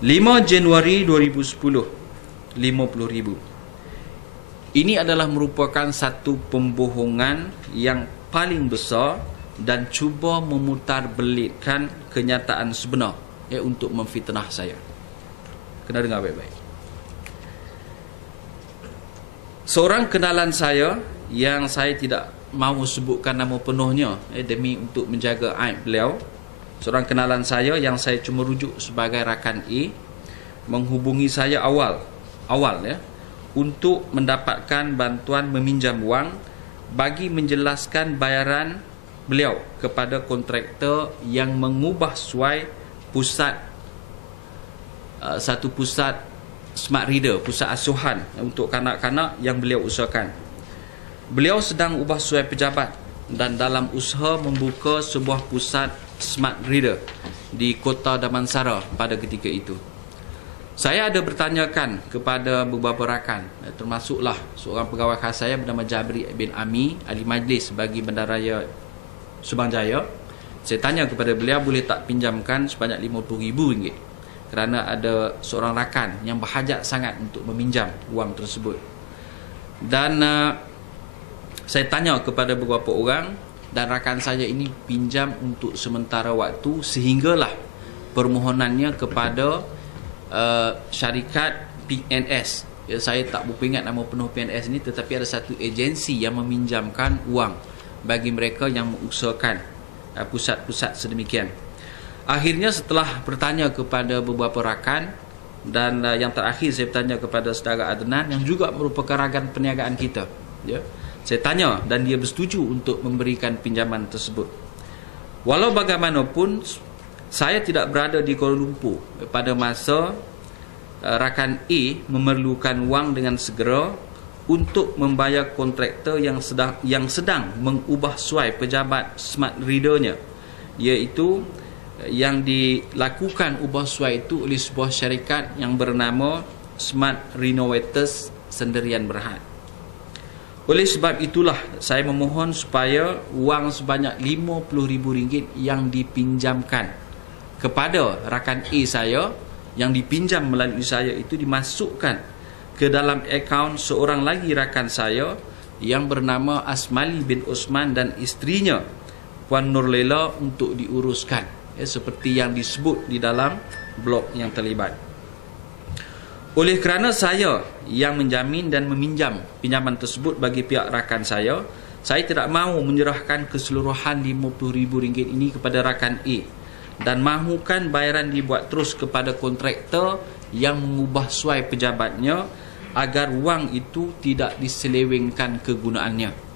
5 Januari 2010, 50,000. Ini adalah merupakan satu pembohongan yang paling besar dan cuba memutarbelitkan kenyataan sebenar untuk memfitnah saya. Kena dengar baik-baik. Seorang kenalan saya yang saya tidak mahu sebutkan nama penuhnya demi untuk menjaga aib beliau. Seorang kenalan saya yang saya cuma rujuk sebagai rakan A menghubungi saya awal untuk mendapatkan bantuan meminjam wang bagi menjelaskan bayaran beliau kepada kontraktor yang mengubah suai satu pusat smart reader, pusat asuhan untuk kanak-kanak yang beliau usahakan. Beliau sedang ubah suai pejabat dan dalam usaha membuka sebuah pusat smart reader di Kota Damansara pada ketika itu. Saya ada bertanyakan kepada beberapa rakan, termasuklah seorang pegawai khas saya bernama Jabri bin Ami, ahli majlis bagi Bandaraya Subang Jaya. Saya tanya kepada beliau boleh tak pinjamkan sebanyak RM50,000 kerana ada seorang rakan yang berhajat sangat untuk meminjam wang tersebut. Dan saya tanya kepada beberapa orang dan rakan saya ini pinjam untuk sementara waktu sehinggalah permohonannya kepada syarikat PNS. Saya tak berapa ingat nama penuh PNS ini, tetapi ada satu agensi yang meminjamkan wang bagi mereka yang mengusahakan pusat-pusat sedemikian. Akhirnya setelah bertanya kepada beberapa rakan dan yang terakhir saya bertanya kepada saudara Adnan yang juga merupakan rakan perniagaan kita, saya tanya dan dia bersetuju untuk memberikan pinjaman tersebut. Walau bagaimanapun saya tidak berada di Kuala Lumpur pada masa rakan A memerlukan wang dengan segera untuk membayar kontraktor yang sedang mengubah suai pejabat smart readernya, iaitu yang dilakukan ubah suai itu oleh sebuah syarikat yang bernama Smart Renovators Sendirian Berhad. Oleh sebab itulah saya memohon supaya wang sebanyak RM50,000 yang dipinjamkan kepada rakan A saya yang dipinjam melalui saya itu dimasukkan ke dalam akaun seorang lagi rakan saya yang bernama Asmali bin Osman dan isterinya Puan Nurlela untuk diuruskan seperti yang disebut di dalam blog yang terlibat. Oleh kerana saya yang menjamin dan meminjam pinjaman tersebut bagi pihak rakan saya tidak mahu menyerahkan keseluruhan RM50,000 ini kepada rakan A dan mahukan bayaran dibuat terus kepada kontraktor yang mengubah suai pejabatnya agar wang itu tidak diselewengkan kegunaannya.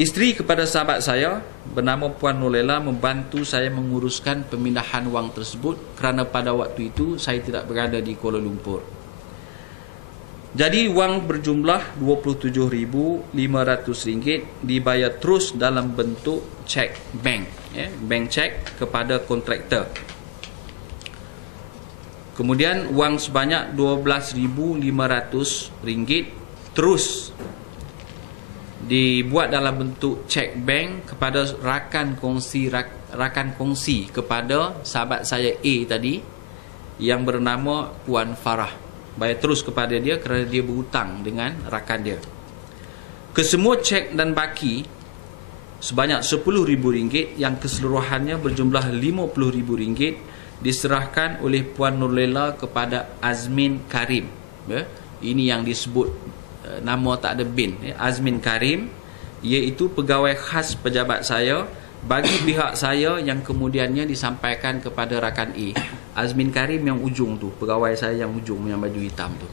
Isteri kepada sahabat saya bernama Puan Nolela membantu saya menguruskan pemindahan wang tersebut kerana pada waktu itu saya tidak berada di Kuala Lumpur. Jadi wang berjumlah RM27,500 dibayar terus dalam bentuk cek bank, bank cek kepada kontraktor. Kemudian wang sebanyak RM12,500 terus dibuat dalam bentuk cek bank kepada rakan kongsi kepada sahabat saya A tadi yang bernama Puan Farah. Bayar terus kepada dia kerana dia berhutang dengan rakan dia. Kesemua cek dan baki sebanyak RM10,000 yang keseluruhannya berjumlah RM50,000 diserahkan oleh Puan Nurlela kepada Azmin Karim. Ini yang disebut nama tak ada bin, Azmin Karim, iaitu pegawai khas pejabat saya bagi pihak saya yang kemudiannya disampaikan kepada rakan A. Azmin Karim yang ujung tu, pegawai saya yang ujung yang baju hitam tu.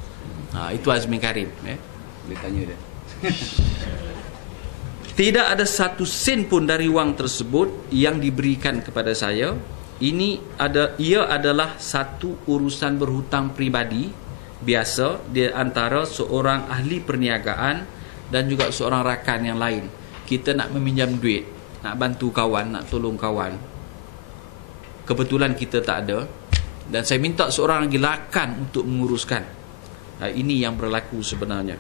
Itu Azmin Karim. Boleh tanya dia. Tidak ada satu sen pun dari wang tersebut yang diberikan kepada saya. Ia adalah satu urusan berhutang peribadi biasa di antara seorang ahli perniagaan dan juga seorang rakan yang lain. Kita nak meminjam duit, nak bantu kawan, nak tolong kawan. Kebetulan kita tak ada dan saya minta seorang lagi rakan untuk menguruskan. Ini yang berlaku sebenarnya.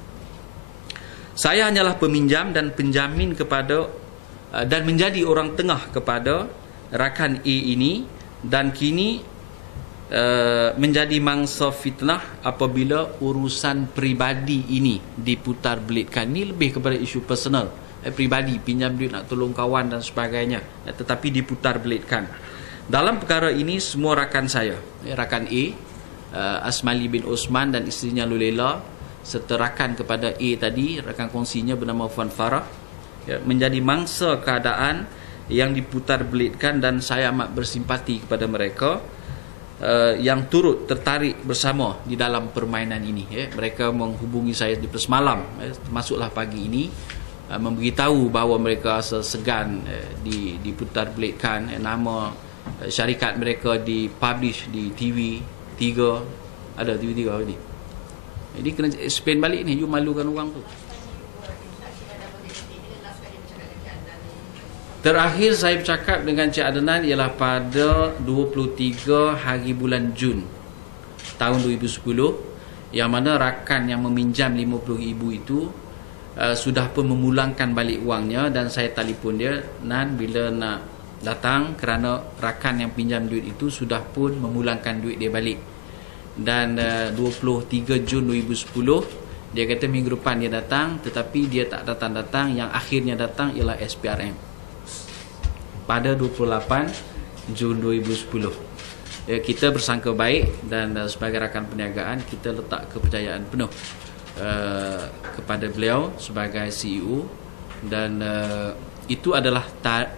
Saya hanyalah peminjam dan penjamin kepada dan menjadi orang tengah kepada rakan A ini, dan kini menjadi mangsa fitnah apabila urusan peribadi ini diputar belitkan. Ini lebih kepada isu personal, peribadi, pinjam duit nak tolong kawan dan sebagainya, tetapi diputar belitkan. Dalam perkara ini semua rakan saya, rakan A, Asmali bin Osman dan isterinya Lulela, serta rakan kepada A tadi, rakan kongsinya bernama Fuan Farah, menjadi mangsa keadaan yang diputar belitkan, dan saya amat bersimpati kepada mereka yang turut tertarik bersama di dalam permainan ini. Mereka menghubungi saya di semalam, termasuklah pagi ini, memberitahu bahawa mereka segan diputar belitkan, nama syarikat mereka dipublish di TV3. Ada TV3 apa ni? Jadi kena explain balik ni, you malukan orang tu. Terakhir saya bercakap dengan Cik Adnan ialah pada 23 hari bulan Jun tahun 2010, yang mana rakan yang meminjam 50,000 itu sudah pun memulangkan balik wangnya, dan saya telefon dia, Nan, bila nak datang, kerana rakan yang pinjam duit itu sudah pun memulangkan duit dia balik. Dan 23 Jun 2010 dia kata minggu depan dia datang, tetapi dia tak datang-datang. Yang akhirnya datang ialah SPRM pada 28 Jun 2010. Kita bersangka baik, dan sebagai rakan perniagaan kita letak kepercayaan penuh kepada beliau sebagai CEO, dan itu adalah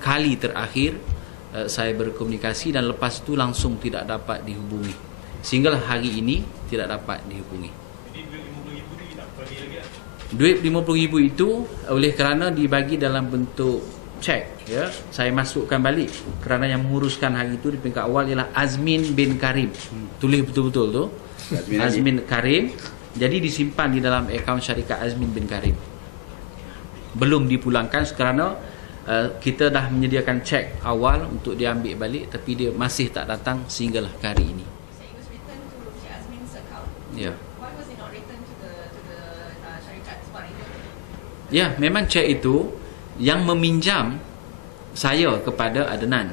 kali terakhir saya berkomunikasi, dan lepas itu langsung tidak dapat dihubungi, sehinggalah hari ini tidak dapat dihubungi. Jadi duit 50,000 ni tak bagi lagi tak? Duit 50,000 itu oleh kerana dibagi dalam bentuk cek, saya masukkan balik, kerana yang menguruskan hari itu di peringkat awal ialah Azmin bin Karim. Tulis betul-betul tu, Azmin Karim. Jadi disimpan di dalam akaun syarikat Azmin bin Karim. Belum dipulangkan kerana kita dah menyediakan cek awal untuk diambil balik, tapi dia masih tak datang sehinggalah hari ini. So it was written to Cik Azmin's account. Ya. Why was it not written to the syarikat Smart Rider? Ya, memang cek itu yang meminjam saya kepada Adnan,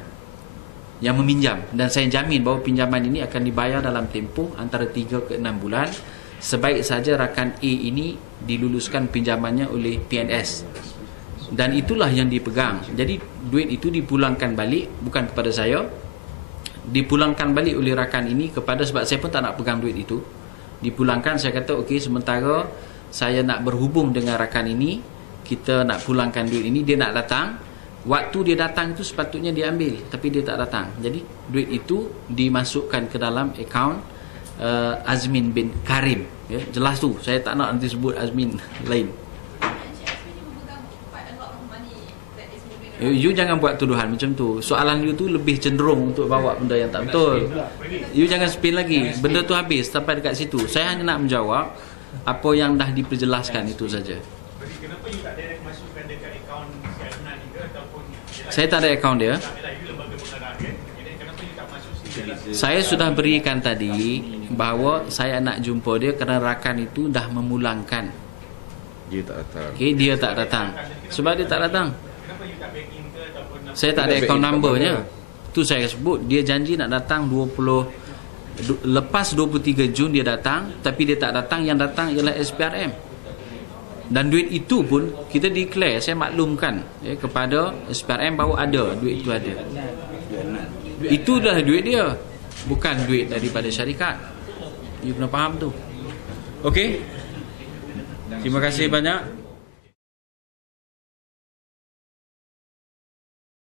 yang meminjam, dan saya jamin bahawa pinjaman ini akan dibayar dalam tempoh antara 3 ke 6 bulan, sebaik saja rakan A ini diluluskan pinjamannya oleh PNS, dan itulah yang dipegang. Jadi duit itu dipulangkan balik, bukan kepada saya, dipulangkan balik oleh rakan ini kepada, sebab saya pun tak nak pegang duit itu, dipulangkan. Saya kata okey, sementara saya nak berhubung dengan rakan ini, kita nak pulangkan duit ini, dia nak datang. Waktu dia datang itu sepatutnya dia ambil, tapi dia tak datang. Jadi duit itu dimasukkan ke dalam akaun Azmin bin Karim. Jelas tu, saya tak nak nanti sebut Azmin lain. Cik Azmin ni memegang quite a lot of money that is moving around. You jangan buat tuduhan macam tu. Soalan you tu lebih cenderung untuk bawa benda yang tak betul. You jangan spin lagi. Benda tu habis sampai dekat situ. Saya hanya nak menjawab apa yang dah diperjelaskan itu saja. Jadi kenapa you tak direct masukkan dekat akaun si Adnan ni ke, ataupun Saya tak ada akaun dia. tak adalah you lembaga pengarah kan? Jadi kenapa you tak masuk si Saya sudah berikan tadi bahawa saya nak jumpa dia kerana rakan itu dah memulangkan. Dia tak datang. Okey, dia tak datang. Sebab dia tak datang. Kenapa you tak back in ke, ataupun Saya tak ada Dia akaun back in numbernya. kat Tu saya sebut, dia janji nak datang lepas 23 Jun dia datang, tapi dia tak datang. Yang datang ialah SPRM. Dan duit itu pun kita declare, saya maklumkan kepada SPRM bahawa ada, duit itu ada. Itu adalah duit dia, bukan duit daripada syarikat. You kena faham tu. Okey. Terima kasih banyak.